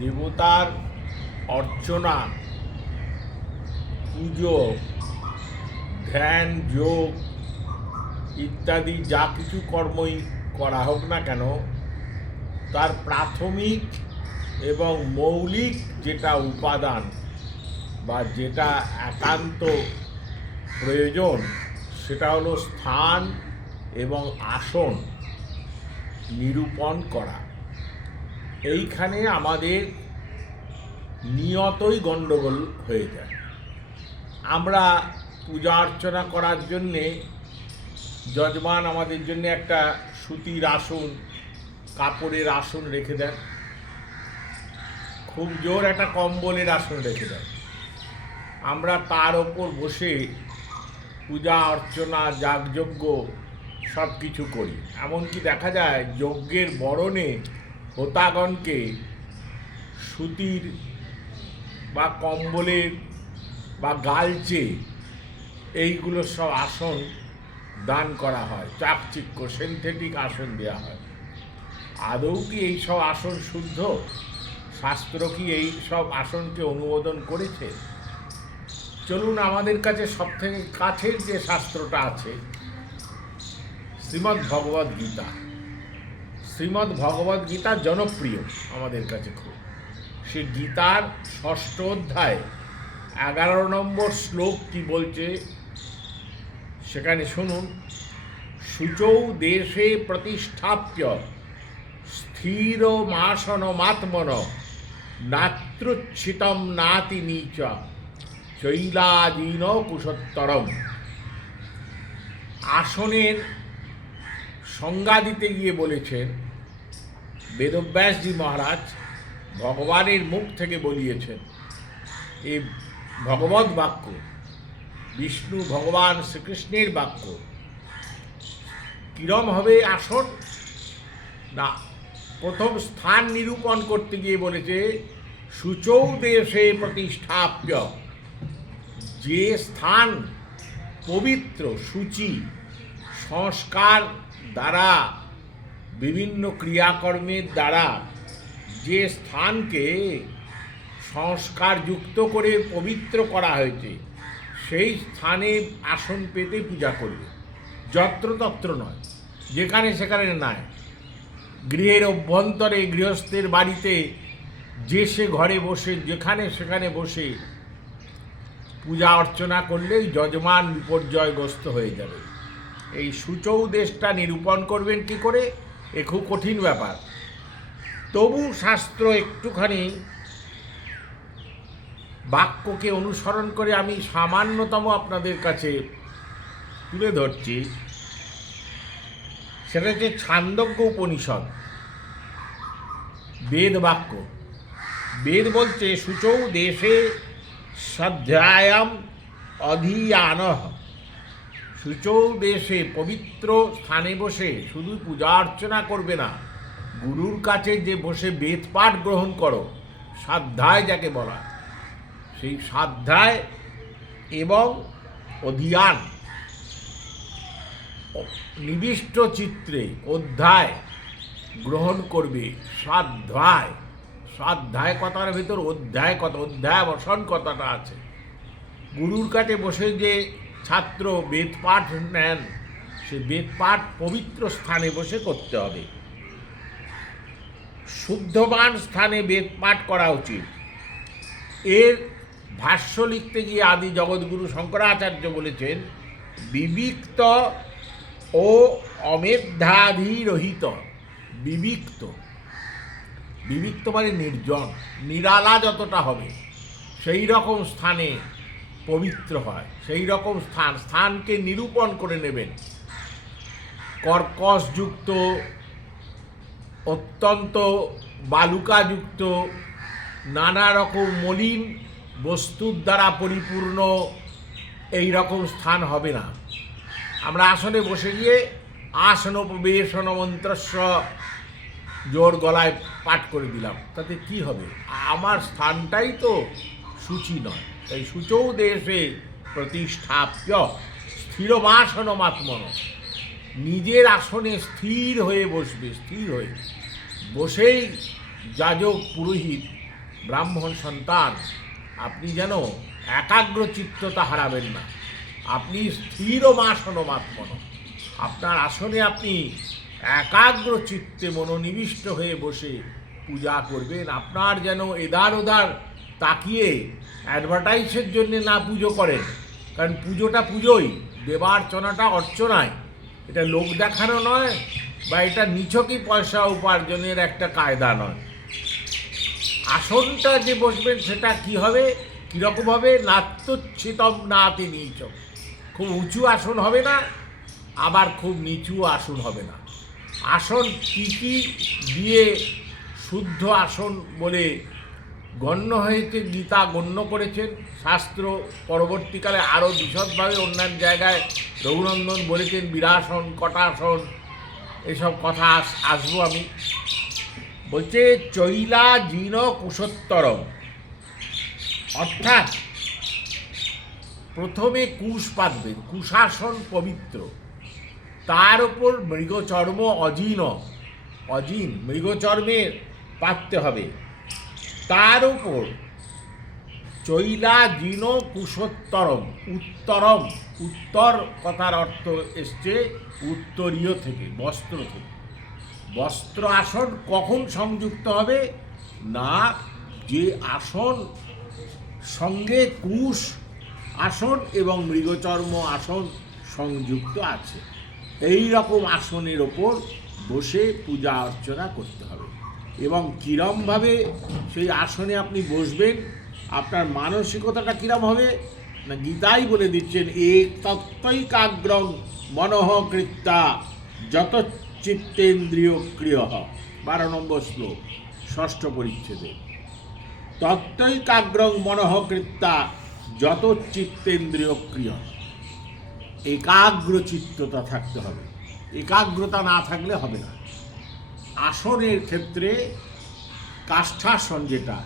দেবতার অর্চনা, পুজো, ধ্যান, যোগ ইত্যাদি যা কিছু কর্মই করা হোক না কেন, তার প্রাথমিক এবং মৌলিক যেটা উপাদান বা যেটা একান্ত প্রয়োজন, সেটা হলো স্থান এবং আসন নিরূপণ করা। এইখানে আমাদের নিয়তই গণ্ডগোল হয়ে যায়। আমরা পূজা অর্চনা করার জন্যে যজমান আমাদের জন্য একটা সুতির আসন, কাপড়ের আসন রেখে দেন, খুব জোর একটা কম্বলের আসন রেখে দেন। আমরা তার ওপর বসে পূজা অর্চনা, যাগযজ্ঞ সব কিছু করি। এমনকি দেখা যায় যজ্ঞের বরণে হোতাগণকে সুতির বা কম্বলের বা গালচে এইগুলো সব আসন দান করা হয়, চাকচিক্য সিনথেটিক আসন দেওয়া হয়। আদৌ কি এই সব আসন শুদ্ধ? শাস্ত্র কি এই সব আসনকে অনুমোদন করেছে? চলুন, আমাদের কাছে সবথেকে কাছের যে শাস্ত্রটা আছে, শ্রীমদ্ ভগবদ্ গীতা। শ্রীমদ্ ভগবদ্ গীতা জনপ্রিয় আমাদের কাছে খুব। সে গীতার 6ষ্ঠ অধ্যায় 11 নম্বর শ্লোক কি বলছে সেখানে শুনুন। শুচৌ দেশে প্রতিষ্ঠাপ্য স্থিরমাসনমাত্মন নাত্রুচ্ছিতম নাতি নীচ চৈলাদীন কুশোত্তরম। আসনের সংজ্ঞা দিতে গিয়ে বলেছেন, বেদব্যাসজি মহারাজ ভগবানের মুখ থেকে বলিয়েছেন। এই ভগবৎ বাক্য, বিষ্ণু ভগবান শ্রীকৃষ্ণের বাক্য। কিরম হবে আসন? না, প্রথম স্থান নিরূপণ করতে গিয়ে বলেছে শুচৌ দেশে প্রতিষ্ঠাপ্য। যে স্থান পবিত্র, শুচি, সংস্কার দ্বারা, বিভিন্ন ক্রিয়াকর্মের দ্বারা যে স্থানকে সংস্কারযুক্ত করে পবিত্র করা হয়েছে, সেই স্থানে আসন পেতে পূজা করবে। যত্রতত্র নয়, যেখানে সেখানে নয়। গৃহের অভ্যন্তরে, গৃহস্থের বাড়িতে যে সে ঘরে বসে, যেখানে সেখানে বসে পূজা অর্চনা করলেই যজমান বিপর্যয়গ্রস্ত হয়ে যাবে। এই শুচৌ দেশটা নিরূপণ করবেন কি করে? এ খুব কঠিন ব্যাপার। তবু শাস্ত্র একটুখানি বাক্যকে অনুসরণ করে আমি সামান্যতম আপনাদের কাছে তুলে ধরছি। সেটা হচ্ছে ছান্দোগ্য উপনিষদ, বেদ বাক্য। বেদ বলছে শুচৌ দেশে স্বাধ্যায়াম অধীয়ানঃ। শুচৌ দেশে, পবিত্র স্থানে বসে শুধু পূজা অর্চনা করবে না, গুরুর কাছে যে বসে বেদ পাঠ গ্রহণ করো, স্বাধ্যায় যাকে বলা, সেই স্বাধ্যায় এবং অধিয়ান, নিবিষ্ট চিত্রে অধ্যায় গ্রহণ করবে। স্বাধ্যায়, স্বাধ্যায় কথার ভেতর অধ্যায় কথা, অধ্যায়বসন কথাটা আছে। গুরুর কাছে বসে যে ছাত্র বেদ পাঠ নেন, সে বেদ পাঠ পবিত্র স্থানে বসে করতে হবে। শুদ্ধবান স্থানে বেদ পাঠ করা উচিত। এর ভাষ্য লিখতে গিয়ে আদি জগৎগুরু শঙ্করাচার্য বলেছেন, বিবিক্ত ও অমেধ্যাধিরহিত। বিবিক্ত, বিবিক্ত মানে নির্জন, নিরালা যতটা হবে সেই রকম স্থানে পবিত্র হয়। সেই রকম স্থানকে নিরূপণ করে নেবেন। কর্কশযুক্ত, অত্যন্ত বালুকাযুক্ত, নানা রকম মলিন বস্তুর দ্বারা পরিপূর্ণ এই রকম স্থান হবে না। আমরা আসনে বসে গিয়ে আসনোপবেশন মন্ত্রস্ব জোর গলায় পাঠ করে দিলাম, তাতে কি হবে? আমার স্থানটাই তো শুচি নয়। তাই শুচৌ দেশে প্রতিষ্ঠাপ্য স্থিরমাসনমাত্মন। নিজের আসনে স্থির হয়ে বসবে, স্থির হয়ে বসেই যাজক পুরোহিত ব্রাহ্মণ সন্তান, আপনি যেন একাগ্রচিত্ততা হারাবেন না। আপনি স্থিরমাসনমাত্মন, আপনার আসনে আপনি একাগ্র চিত্তে মনোনিবিষ্ট হয়ে বসে পূজা করবেন। আপনার যেন এদার ওদার তাকিয়ে অ্যাডভার্টাইজের জন্য না পুজো করেন, কারণ পুজোটা পুজোই, দেবার্চনাটা অর্চনায়, এটা লোক দেখানো নয় বা এটা নিছকই পয়সা উপার্জনের একটা কায়দা নয়। আসনটা যে বসবেন সেটা কি হবে, কীরকম হবে, নাত্যচ্ছিতম নাতি নিচ, খুব উঁচু আসন হবে না, আবার খুব নিচু আসন হবে না। আসন কী কী দিয়ে শুদ্ধ আসন বলে গণ্য হয়েছে, গীতা গণ্য করেছেন, শাস্ত্র পরবর্তীকালে আরও বিশদভাবে অন্যান্য জায়গায় রঘুনন্দন বলেছেন বীরাসন, কটাসন, এসব কথা আসবো আমি। বলছে চৈলা জিন কুশোত্তরম, অর্থাৎ প্রথমে কুশ পাতবেন, কুশাসন পবিত্র, তার ওপর মৃগচর্ম অজিন মৃগচর্মে পাততে হবে, তার উপর চৈলা জিন কুশোত্তরম, উত্তর কথার অর্থ এসছে উত্তরীয় থেকে, বস্ত্র থেকে। বস্ত্র আসন কখন সংযুক্ত হবে না, যে আসন সঙ্গে কুশ আসন এবং মৃগচর্ম আসন সংযুক্ত আছে, এই রকম আসনের ওপর বসে পূজা অর্চনা করতে হবে। এবং কীরমভাবে সেই আসনে আপনি বসবেন, আপনার মানসিকতাটা কীরম হবে না, গীতাই বলে দিচ্ছেন এক তত্ত্বৈকাগ্রং মনঃ কৃত্যা যত চিত্তেন্দ্রিয় ক্রিয়, 12 নম্বর শ্লোক, 6ষ্ঠ পরিচ্ছেদে। তত্ত্বৈকাগ্রং মনঃ কৃত্যা যত চিত্তেন্দ্রিয় ক্রিয়, একাগ্রচিত্ততা থাকতে হবে, একাগ্রতা না থাকলে হবে না। আসনের ক্ষেত্রে কাষ্ঠাসন, যেটা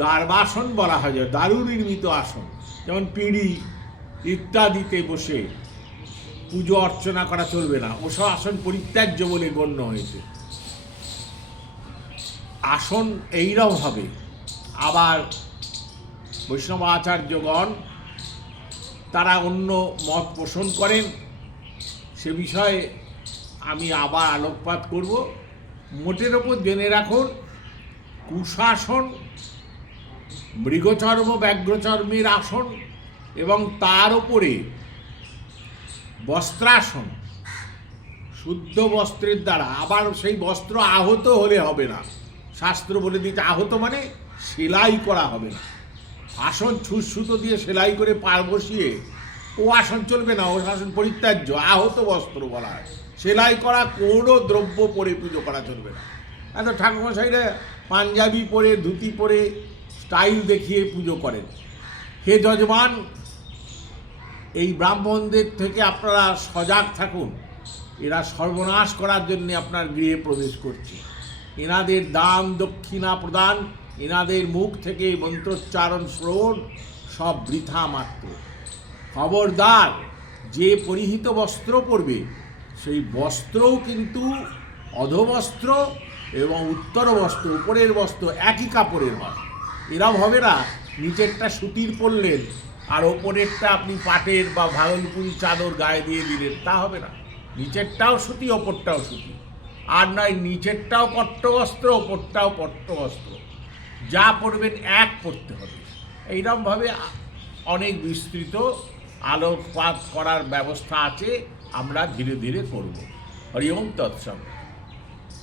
দার্বাসন বলা হয়, দারু নির্মিত আসন, যেমন পিঁড়ি ইত্যাদিতে বসে পুজো অর্চনা করা চলবে না, ওসব আসন পরিত্যাজ্য বলে গণ্য হয়েছে। আসন এইরকম হবে। আবার বৈষ্ণব আচার্যগণ তারা অন্য মত পোষণ করেন, সে বিষয়ে আমি আবার আলোকপাত করব। মোটের ওপর জেনে রাখুন, কুশাসন, মৃগচর্ম ব্যাঘ্রচর্মের আসন এবং তার ওপরে বস্ত্রাসন, শুদ্ধ বস্ত্রের দ্বারা, আবার সেই বস্ত্র আহত হলে হবে না, শাস্ত্র বলে দিচ্ছে আহত মানে সেলাই করা হবে না। আসন ছুঁচসুতো দিয়ে সেলাই করে পার বসিয়ে ও আসন চলবে না, ও আসন পরিত্যাজ্য, আহত বস্ত্র বলা হয়। সেলাই করা কোনো দ্রব্য পরে পুজো করা চলবে না। এত ঠাকুরমশাইরা পাঞ্জাবি পরে, ধুতি পরে স্টাইল দেখিয়ে পুজো করেন। হে যজমান, এই ব্রাহ্মণদের থেকে আপনারা সজাগ থাকুন, এরা সর্বনাশ করার জন্য আপনার গৃহে প্রবেশ করছে। এনাদের দান দক্ষিণা প্রদান, এনাদের মুখ থেকে মন্ত্রোচ্চারণ শ্রবণ সব বৃথা মাত্র। খবরদার, যে পরিহিত বস্ত্র পরবে সেই বস্ত্রও কিন্তু অধবস্ত্র এবং উত্তর বস্ত্র, উপরের বস্ত্র একই কাপড়ের হয়। এরাও হবে না নিচেরটা সুতির পরলেন আর ওপরেরটা আপনি পাটের বা ভাগলপুরি চাদর গায়ে দিয়ে দিলেন, তা হবে না। নিচেরটাও সুতি, ওপরটাও সুতি, আর নয় নিচেরটাও পট্টবস্ত্র, ওপরটাও পট্টবস্ত্র। যা পরবেন এক পরতে হবে। এইরকমভাবে অনেক বিস্তৃত আলোকপাত করার ব্যবস্থা আছে, আমরা ধীরে ধীরে করব। হরি ওম তৎসৎ।